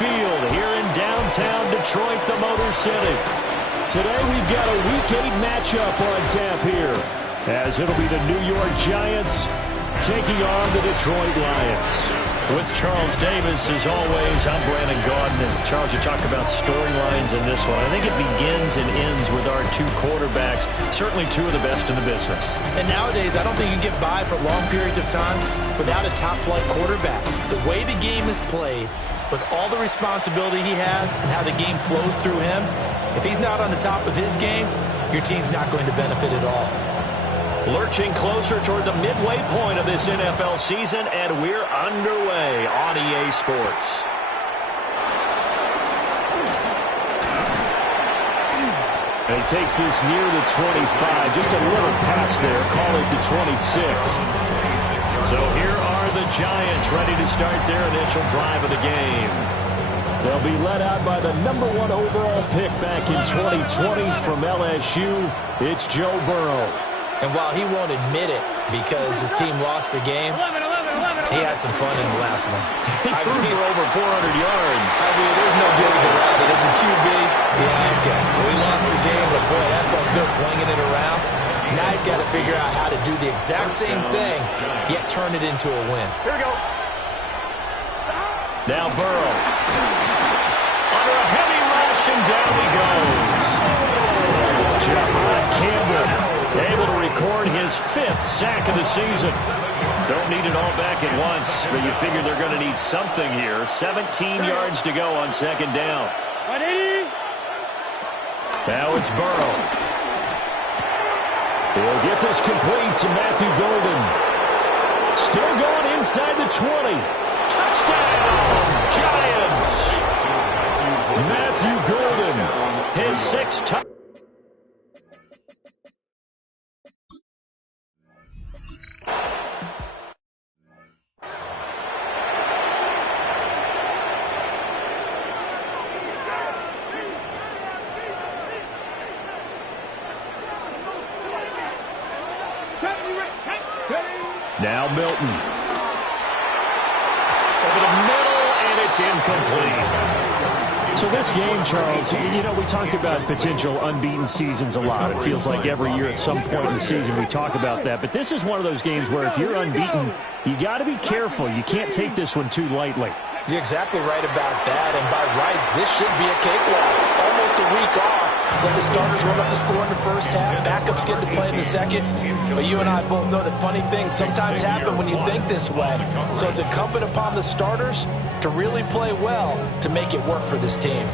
Field here in downtown Detroit, the Motor City. Today we've got a Week 8 matchup on tap here, as it'll be the New York Giants taking on the Detroit Lions. With Charles Davis, as always, I'm Brandon Gaudin. And Charles, you talk about storylines in this one. I think it begins and ends with our two quarterbacks, certainly two of the best in the business. And nowadays, I don't think you can get by for long periods of time without a top-flight quarterback. The way the game is played, with all the responsibility he has and how the game flows through him, if he's not on the top of his game, your team's not going to benefit at all. Lurching closer toward the midway point of this NFL season, and we're underway on EA Sports. And he takes this near the 25. Just a little pass there. Call it the 26. So here are the Giants ready to start their initial drive of the game. They'll be led out by the #1 overall pick back in 2020 from LSU. It's Joe Burrow. And while he won't admit it because his team lost the game, he had some fun in the last one. He threw for over 400 yards. I mean, there's no getting around it. As a QB, yeah, okay. Well, we lost the game, but boy, that felt good playing it around. Now he's got to figure out how to do the exact same thing, yet turn it into a win. Here we go. Now Burrow. Under a heavy rush, and down he goes. Jahad Campbell able to record his 5th sack of the season. Don't need it all back at once, but you figure they're going to need something here. 17 yards to go on second down. Now it's Burrow. He'll get this complete to Matthew Golden. Still going inside the 20. Touchdown, Giants! Matthew Golden, his 6th touchdown. Now Milton. Over the middle, and it's incomplete. So this game, Charles, you know, we talk about potential unbeaten seasons a lot. It feels like every year at some point in the season we talk about that. But this is one of those games where if you're unbeaten, you got to be careful. You can't take this one too lightly. You're exactly right about that, and by rights, this should be a cakewalk. Almost a week off. Let the starters run up the score in the first half. Backups get to play in the second. But you and I both know that funny things sometimes happen when you think this way. So it's incumbent upon the starters to really play well to make it work for this team.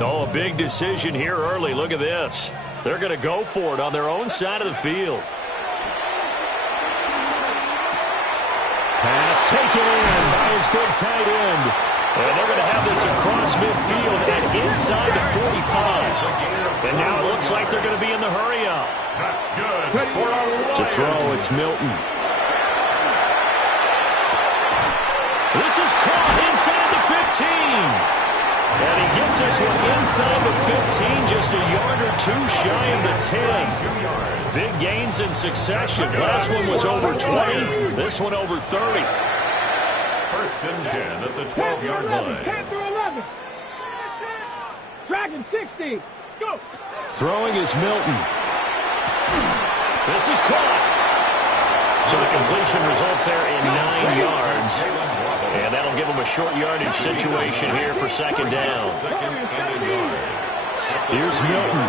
Oh, a big decision here early. Look at this. They're going to go for it on their own side of the field. Pass taken in by his big tight end. And they're going to have this across midfield and inside the 45. And now it looks like they're going to be in the hurry-up. That's good. To throw, it's Milton. This is caught inside the 15. And he gets this one inside the 15, just a yard or two shy of the 10. Big gains in succession. Last one was over 20. This one over 30. First and 10 at the 12-yard line. 10 through 11. Dragon 60. Go. Throwing is Milton. This is caught. So the completion results there in 9 yards. And that'll give them a short yardage situation here for second down. Here's Milton.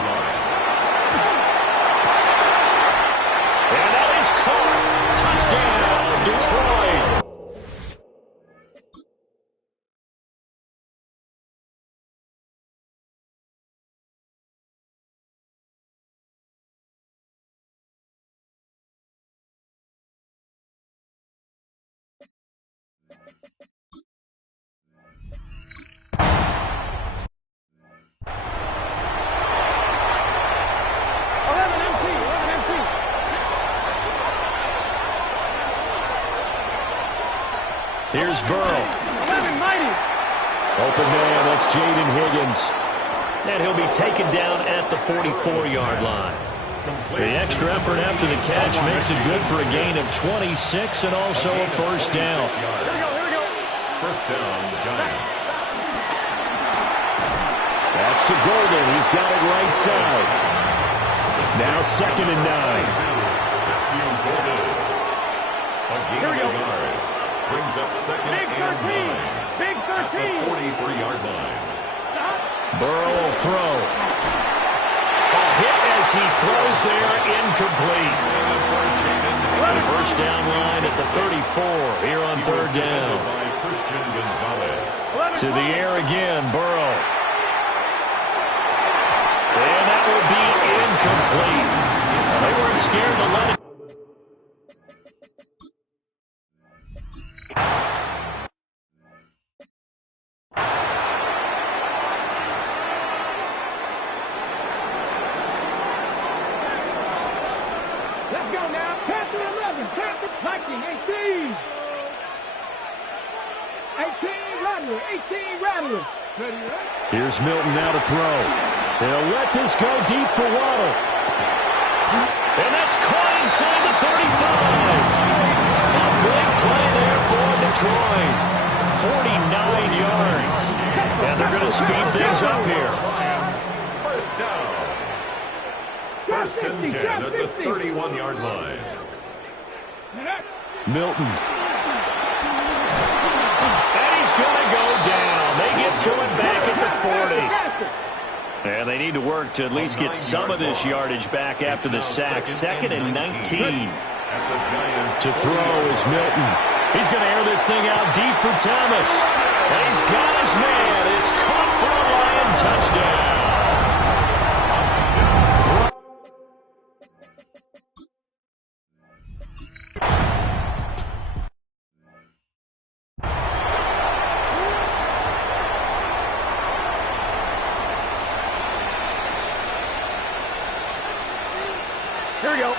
And that is caught. Touchdown, Detroit. Here's Burrow. Open man, that's Jaden Higgins. And he'll be taken down at the 44-yard line. incomplete. The extra effort after the catch makes it good for a gain of 26 and also a first down. First down, Giants. That's to Golden. He's got it right side. Now 2nd and 9. Matthew Golden. A gain of a yard. Brings up 2nd and 9. Big 13. At the 43-yard line. Burrow will throw. A hit as he throws there, incomplete. The first down line at the 34 here on 3rd down. By Christian Gonzalez. To the air again, Burrow. And that will be incomplete. They weren't scared to let it. Let's go now. Panther 11. Panther Viking 18. 18 Rattler. 18 Rattler. Ready, right? Here's Milton now to throw. They'll let this go deep for Waddle. And that's caught inside the 35. A big play there for Detroit. 49 yards. And they're going to speed things up here. First down. First and 10 at the 31-yard line. Milton. And he's going to go down. They get to it back at the 40. And they need to work to at least get some of this yardage back after the sack. 2nd and 19. To throw is Milton. He's going to air this thing out deep for Thomas. And he's got his man. It's caught for a Lion touchdown. Here we go.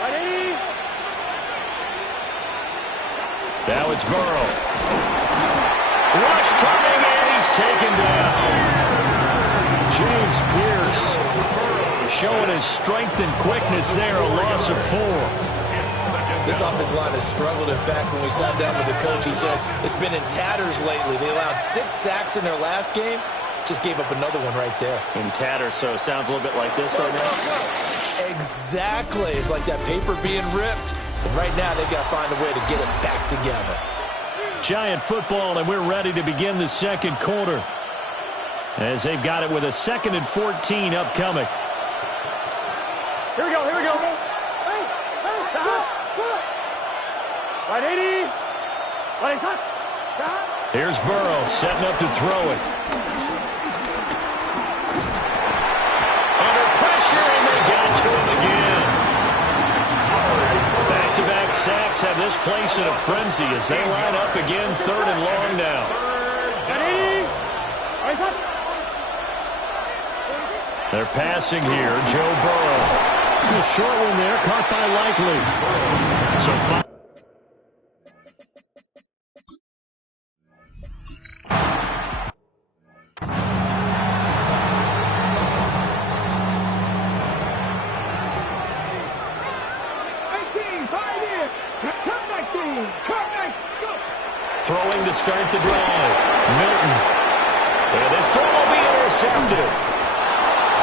Ready? Now it's Burrow. Rush coming, and he's taken down. James Pierce showing his strength and quickness there, a loss of 4. This offensive line has struggled. In fact, when we sat down with the coach, he said it's been in tatters lately. They allowed 6 sacks in their last game. Just gave up another one right there. In tatters, so it sounds a little bit like this right now. Exactly. It's like that paper being ripped. And right now, they've got to find a way to get it back together. Giant football, and we're ready to begin the second quarter. As they've got it with a 2nd and 14 upcoming. Here we go. Here we go. Right 80. Right hot. Here's Burrow setting up to throw it. Under pressure, and they got to him again. Back-to-back sacks have this place in a frenzy as they line up again, 3rd and long now. They're passing here. Joe Burrow. A short one there, caught by Likely. So throwing to start the drive. Milton. And this time will be intercepted.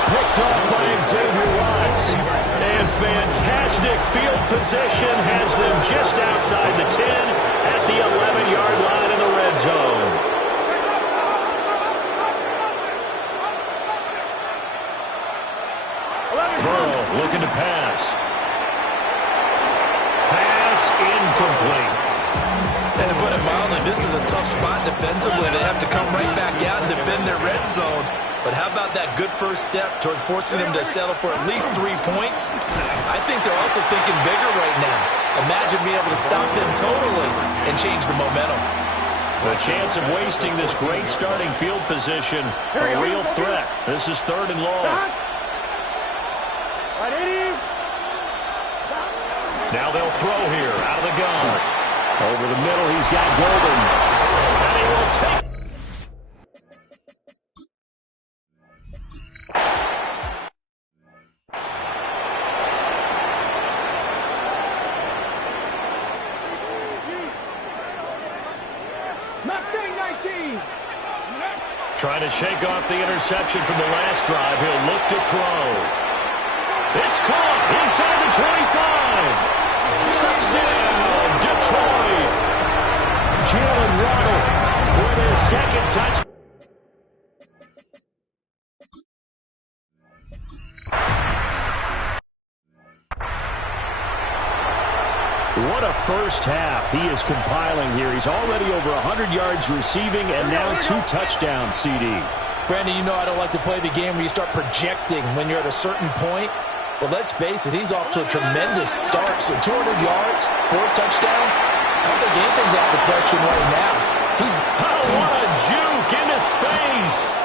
Picked off by Xavier Watts. And fantastic field position has them just outside the 10 at the 11-yard line in the red zone. Burrow looking to pass. Pass incomplete. And to put it mildly, this is a tough spot defensively. They have to come right back out and defend their red zone. But how about that good first step towards forcing them to settle for at least 3 points? I think they're also thinking bigger right now. Imagine being able to stop them totally and change the momentum. The chance of wasting this great starting field position, a real threat. This is 3rd and long. Now they'll throw here out of the gun. Over the middle, he's got Golden. And he will take. 15. Trying to shake off the interception from the last drive. He'll look to throw. It's caught inside the 25. Touchdown, Detroit. Jalen Waddle with his second touchdown. What a first half he is compiling here. He's already over 100 yards receiving and now 2 touchdowns, CD. Brandon, you know I don't like to play the game where you start projecting when you're at a certain point. But let's face it, he's off to a tremendous start. So 200 yards, 4 touchdowns. I don't think anything's out of the question right now. What a juke into space.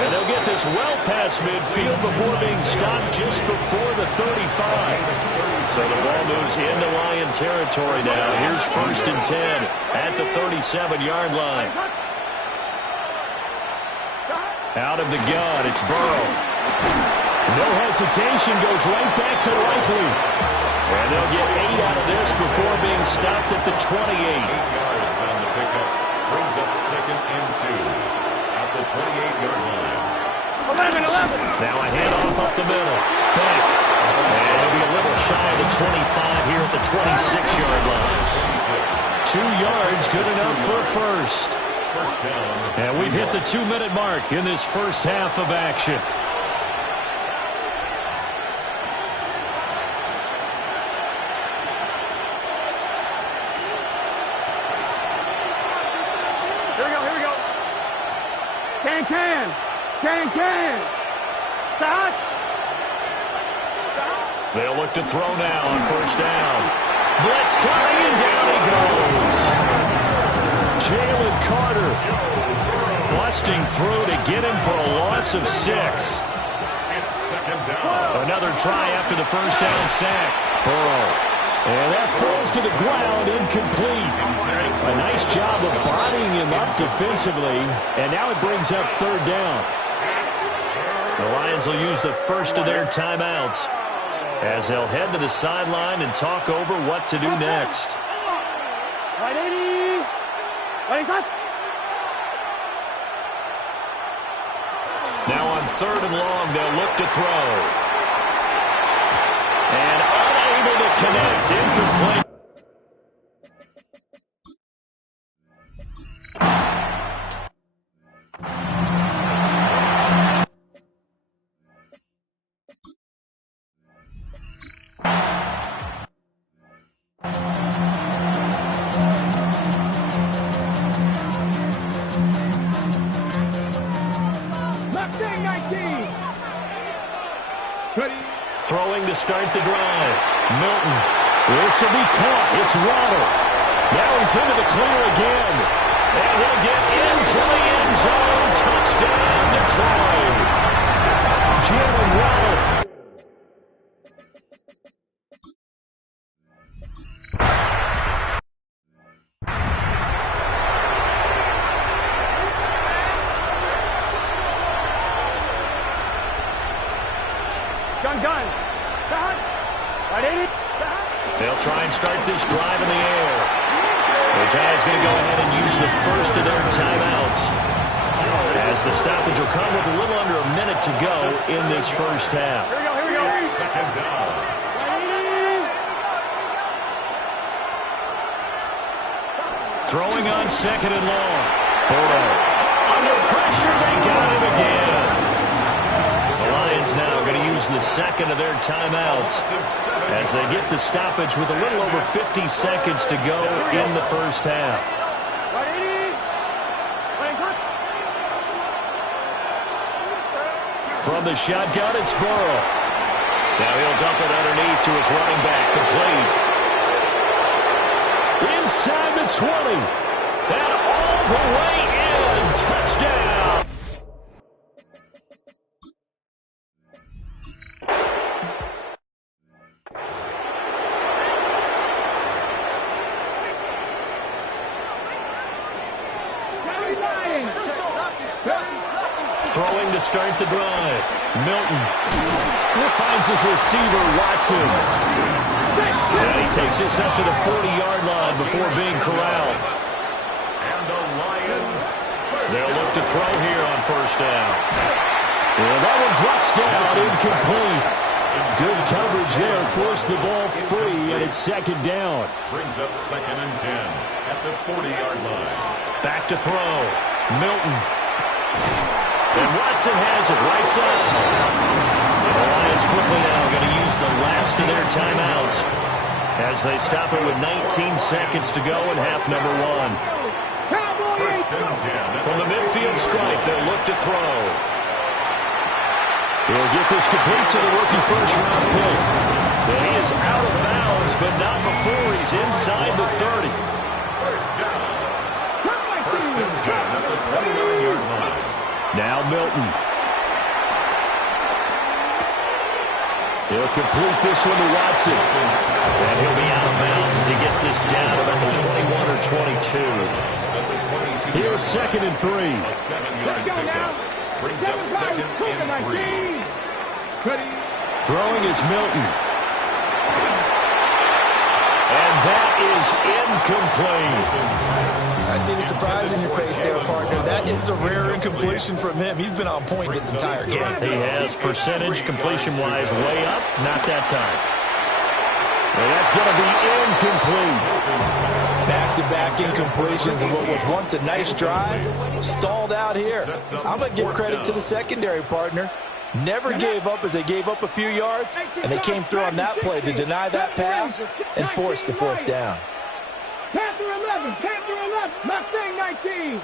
And they'll get this well past midfield before being stopped just before the 35. So the ball moves into Lion territory now. Here's 1st and 10 at the 37-yard line. Out of the gun, it's Burrow. No hesitation, goes right back to Likely. And they'll get 8 out of this before being stopped at the 28. 8 yards on the pickup. Brings up 2nd and 2. At the 28-yard line. 11. Now a handoff up the middle. Back. And it'll be a little shy of the 25 here at the 26-yard line. 2 yards, good enough for a first. First down. And we've hit the 2-minute mark in this first half of action. Can. Stop. They'll look to throw now on 1st down. Blitz coming, and down he goes. Jalen Carter busting through to get him for a loss of 6. It's 2nd down. Another try after the 1st down sack. Burrow. And that falls to the ground, incomplete. A nice job of bodying him up defensively. And now it brings up 3rd down. The Lions will use the first of their timeouts as they'll head to the sideline and talk over what to do next. Now on 3rd and long, they'll look to throw. And unable to connect, incomplete. Throwing to start the drive. Milton. This will be caught. It's Waddle. Now he's into the clear again. And he'll get into the end zone. Touchdown, Detroit. Jalen Waddle. They'll try and start this drive in the air. The Giants going to go ahead and use the first of their timeouts, as the stoppage will come with a little under a minute to go in this first half. Here we go. 2nd down. Throwing on 2nd and long. Burrow. Under pressure, they got him again. The Lions now going to use the second of their timeouts as they get the stoppage with a little over 50 seconds to go in the first half. From the shotgun, it's Burrow. Now he'll dump it underneath to his running back, complete. Inside the 20. And all the way in. Touchdown. Throwing to start the drive. Milton. Finds his receiver, Watson. And he takes this up to the 40-yard line before being corralled. And the Lions They'll look to throw here on first down. And that one drops down, incomplete. Good coverage there, forced the ball free, and it's second down. Brings up 2nd and 10 at the 40-yard line. Back to throw. Milton. And Watson has it right side. The Lions quickly now going to use the last of their timeouts as they stop it with 19 seconds to go in half number 1. First and 10. From the midfield stripe, they'll look to throw. He'll get this complete to the rookie first-round pick. And he is out of bounds, but not before he's inside the 30. First down. First and 10 at the 29-yard line. Now Milton. He'll complete this one to Watson. And he'll be out of bounds as he gets this down about the 21 or 22. Here's 2nd and 3. A 7-yard pickup. Brings up 2nd and 3. Throwing is Milton. And that is incomplete. I see the surprise in your face there, partner. That is a rare incompletion from him. He's been on point this entire game. He has percentage completion-wise way up. Not that time. And that's going to be incomplete. Back-to-back incompletions and what was once a nice drive stalled out here. I'm going to give credit to the secondary, partner. Never gave up as they gave up a few yards, and they came through on that play to deny that pass and force the 4th down. Panther 11, Panther 11, Mustang 19.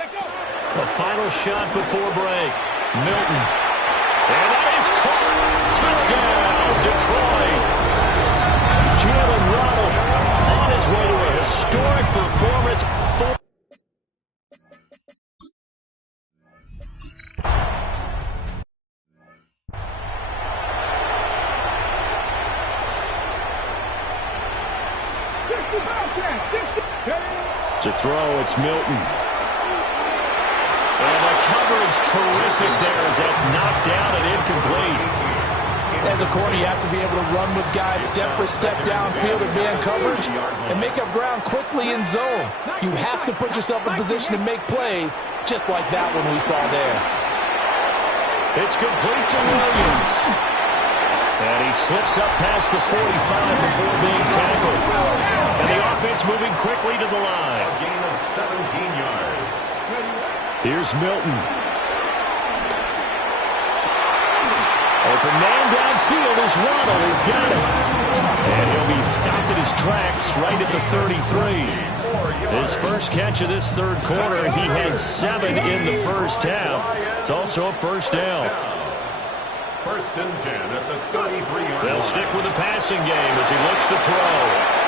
The final shot before break. Milton. And that is caught. Touchdown, Detroit. Jalen Waddle on his way to a historic performance. To throw, it's Milton. And the coverage terrific there as that's knocked down and incomplete. As a corner, you have to be able to run with guys step for step downfield and man coverage and make up ground quickly in zone. You have to put yourself in position to make plays, just like that one we saw there. It's complete to Williams. And he slips up past the 45 before being tackled. And the offense moving quickly to the line. A gain of 17 yards. Here's Milton. Open man downfield is Waddle. He's got it. And he'll be stopped at his tracks right at the 33. His first catch of this third quarter. He had 7 in the first half. It's also a first down. First and 10 at the 33-yard line. They'll stick with the passing game as he looks to throw.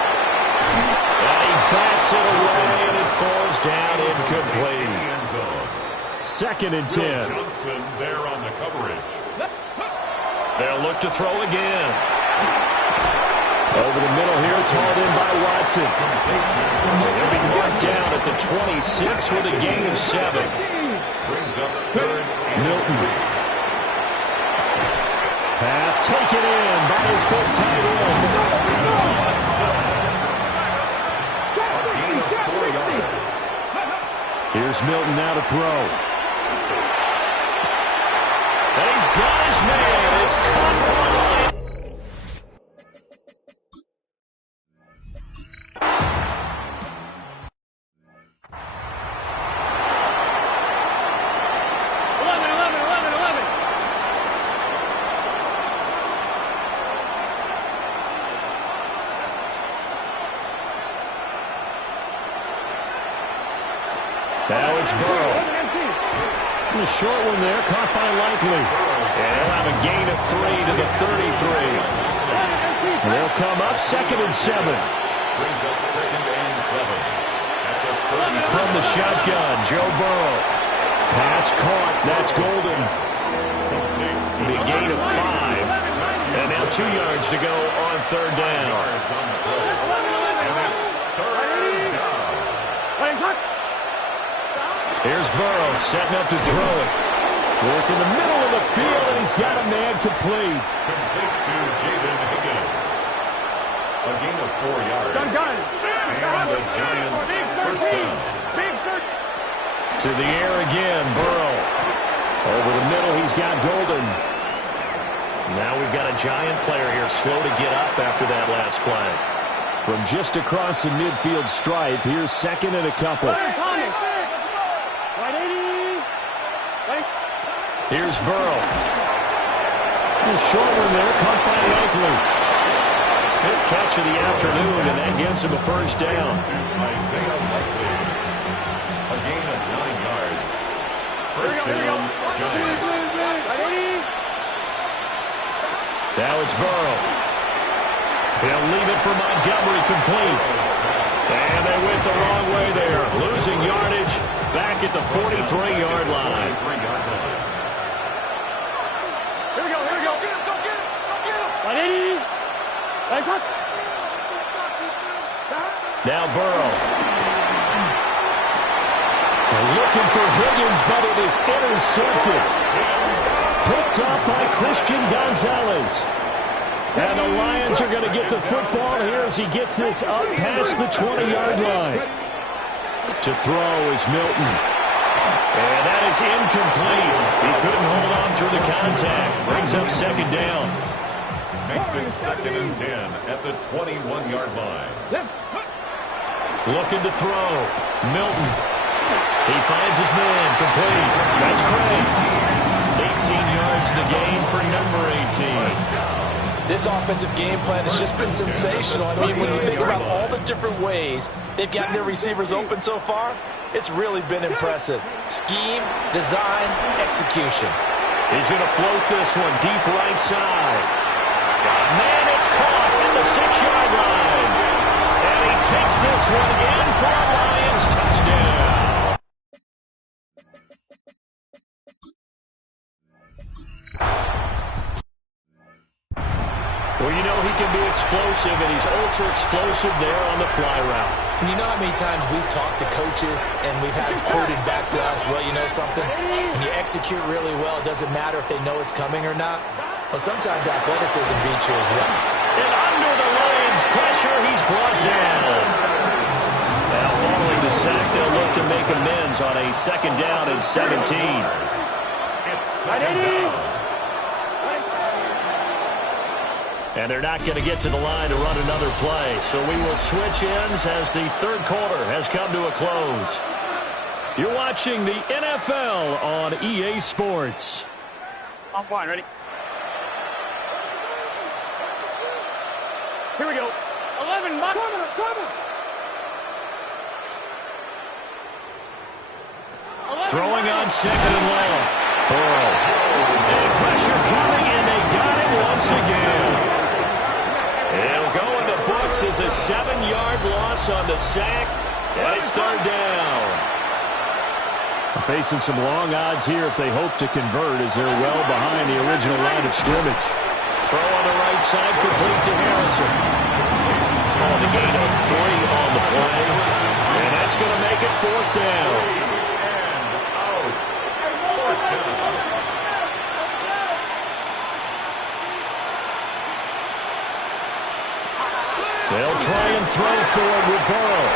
And he bats it away, and it falls down incomplete. 2nd and 10. Johnson there on the coverage. They'll look to throw again. Over the middle here, it's hauled in by Watson. He'll be marked down at the 26 with a gain of 7. Brings up 3rd and Milton. Pass taken in by his big tight end. a gain of 4 yards. Here's Milton now to throw. And he's got his man. It's caught for a line. Now it's Burrow. The short one there, caught by Likely. And he'll have a gain of 3 to the 33. And they'll come up 2nd and 7. Brings up 2nd and 7 at the 30. From the shotgun, Joe Burrow. Pass caught. That's Golden. It'll be a gain of 5. And now 2 yards to go on 3rd down. Yards on the play. And that's 3rd down. Here's Burrow setting up to throw it. Work in the middle of the field, and he's got a man complete. Complete to Jaden Higgins. A gain of 4 yards. And the Giants first down. To the air again, Burrow. Over the middle, he's got Golden. Now we've got a Giant player here slow to get up after that last play. From just across the midfield stripe, here's second and a couple. Here's Burrow. A short one there, caught by Likely. Fifth catch of the afternoon, and that gets him a first down. Isaiah Likely. A gain of 9 yards. First down, Giants. Now it's Burrow. They'll leave it for Montgomery complete. And they went the wrong way there. Losing yardage back at the 43-yard line. Here we go. Go get him. Now Burrow. They're looking for Higgins, but it is intercepted. Picked up by Christian Gonzalez. And the Lions are going to get the football here as he gets this up past the 20-yard line. To throw is Milton. And that is incomplete. He couldn't hold on through the contact. Brings up second down. Makes it 2nd and 10 at the 21-yard line. Looking to throw. Milton. He finds his man. Complete. That's Craig. 18 yards the gain for number 18. This offensive game plan has just been sensational. I mean, when you think about all the different ways they've gotten their receivers open so far, it's really been impressive. Scheme, design, execution. He's going to float this one deep right side. Man, it's caught at the 6-yard line. And he takes this one in for a Lions touchdown. Well, you know he can be explosive, and he's ultra-explosive there on the fly route. And you know how many times we've talked to coaches and we've had quoted back to us, well, you know something? When you execute really well, it doesn't matter if they know it's coming or not. Well, sometimes athleticism beats you as well. And under the Lions' pressure, he's brought down. Now, following the sack, they'll look to make amends on a 2nd down and 17. It's 2nd down. And they're not going to get to the line to run another play. So we will switch ends as the third quarter has come to a close. You're watching the NFL on EA Sports. I'm fine. Ready? Here we go. 11, Buck. Throwing on 2nd and long. Burrow. And pressure coming, and they got him once again. It'll go in the books as a 7-yard loss on the sack, and it's 3rd down. Facing some long odds here if they hope to convert as they're well behind the original line of scrimmage. Throw on the right side, complete to Harrison. On the gain of 3 on the play, and that's going to make it 4th down. They'll try and throw forward with Burrow.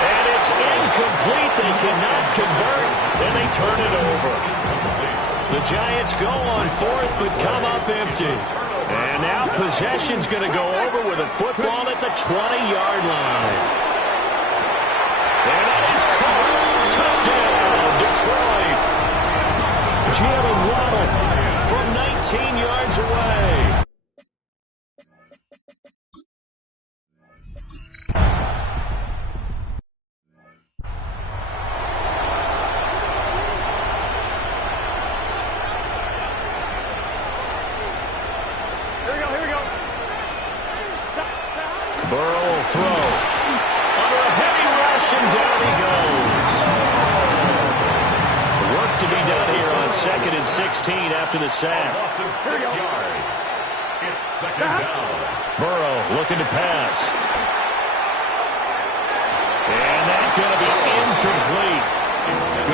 And it's incomplete. They cannot convert, and they turn it over. The Giants go on 4th, but come up empty. And now possession's going to go over with a football at the 20-yard line. And that is caught. Touchdown, Detroit. Jalen Waddle from 19 yards away. Burrow will throw. Under a heavy rush, and down he goes. Work to be done here on 2nd and 16 after the sack. Loss of 6 yards. It's 2nd down. Burrow looking to pass. And that's going to be incomplete.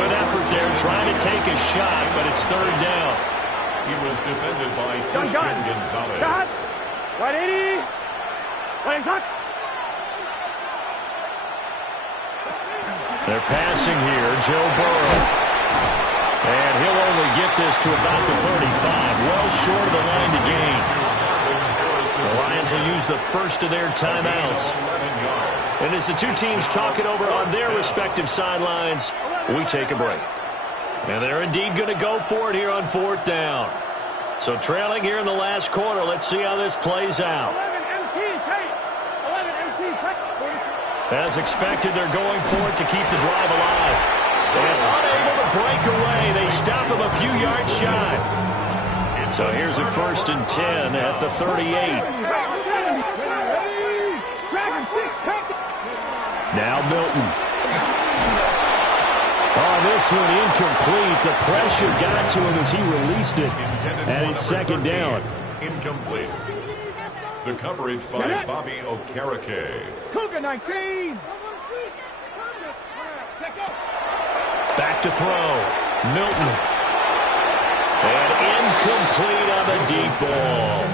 Good effort there trying to take a shot, but it's 3rd down. He was defended by Christian Gonzalez. Right 80. Right, They're passing here, Joe Burrow. And he'll only get this to about the 35, well short of the line to gain. The Lions will use the first of their timeouts. And as the two teams talk it over on their respective sidelines, we take a break. And they're indeed going to go for it here on 4th down. So trailing here in the last quarter, let's see how this plays out. As expected, they're going for it to keep the drive alive. And unable to break away, they stop him a few yards shy. So here's a 1st and 10 at the 38. Now Milton. On this one, incomplete. The pressure got to him as he released it. And it's 2nd down. Incomplete. The coverage by Bobby Okereke. Cougar 19. Back to throw. Milton. And incomplete on the deep ball.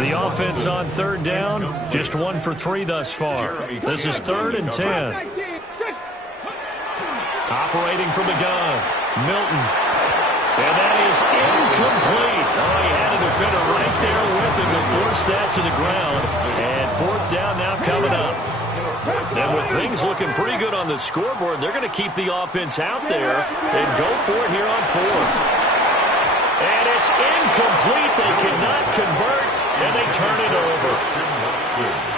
The offense on 3rd down, just 1 for 3 thus far. This is 3rd and 10. Operating from the gun. Milton. And that is incomplete. Oh, he had a defender right there with him to force that to the ground. And 4th down now coming up. And with things looking pretty good on the scoreboard, they're going to keep the offense out there and go for it here on 4th. And it's incomplete. They cannot convert, and they turn it over.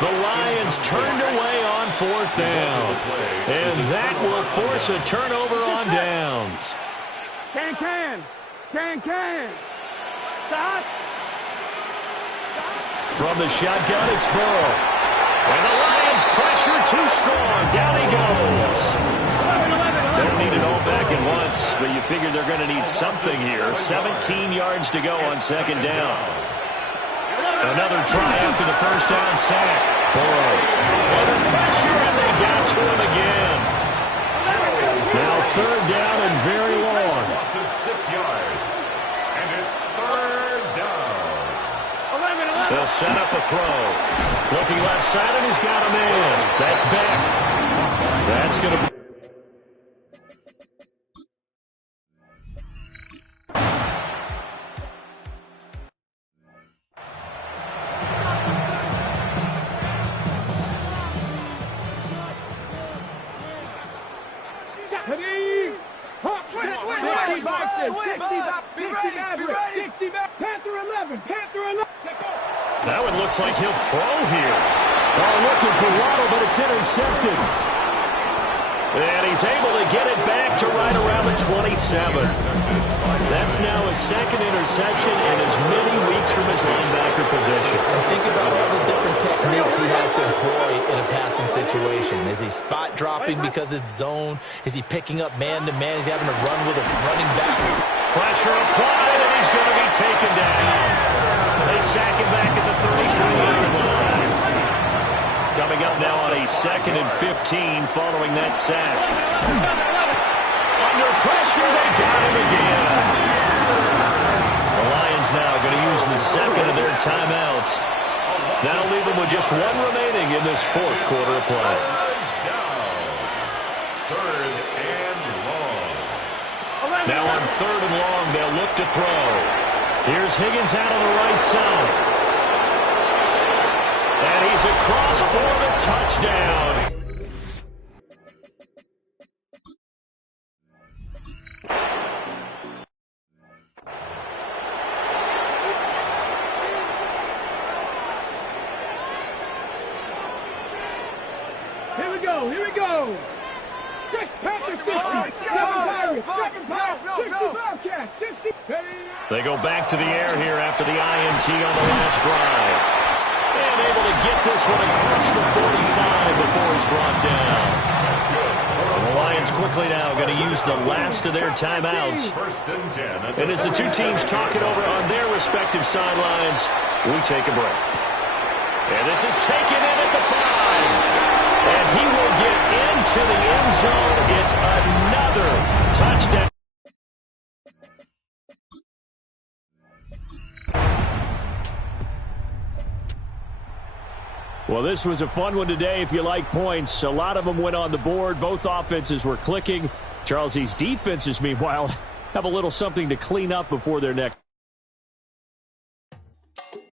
The Lions turned away on 4th down. And that will force a turnover on downs. Can. Stop. From the shotgun, it's Burrow. And the Lions pressure too strong. Down he goes. They don't need it all back at once, but you figure they're going to need something here. 17 yards to go on 2nd down. Another try after the 1st down sack. Burrow. Under pressure, and they got to him again. Now 3rd down and very long. 6 yards. And it's 3rd down. They'll set up a throw. Looking left side, and he's got a man. That's back. That's going to be... That one looks like he'll throw here. Oh, looking for Waddle, but it's intercepted. And he's able to get it back to right around the 27. That's now his 2nd interception in as many weeks from his linebacker position. And think about all the different techniques he has to employ in a passing situation. Is he spot dropping because it's zone? Is he picking up man-to-man? Is he having to run with a running back? Pressure applied, and he's going to be taken down. They sack him back at the 33-yard line. Coming up now on a 2nd and 15 following that sack. Under pressure, they got him again. The Lions now going to use the 2nd of their timeouts. That'll leave them with just 1 remaining in this 4th quarter of play. 3rd and long. Now on 3rd and long, they'll look to throw. Here's Higgins out on the right side. And he's across for the touchdown. Here we go. Panther 60. 7 Pirates. 60 Bobcats. 60. They go back to the air here after the INT on the last drive. And able to get this one across the 45 before he's brought down. And the Lions quickly now going to use the last of their timeouts. And as the two teams talk it over on their respective sidelines, we take a break. And this is taken in at the 5. And he will get into the end zone. It's another touchdown. Well, this was a fun one today if you like points. A lot of them went on the board. Both offenses were clicking. Charles, these defenses, meanwhile, have a little something to clean up before their next.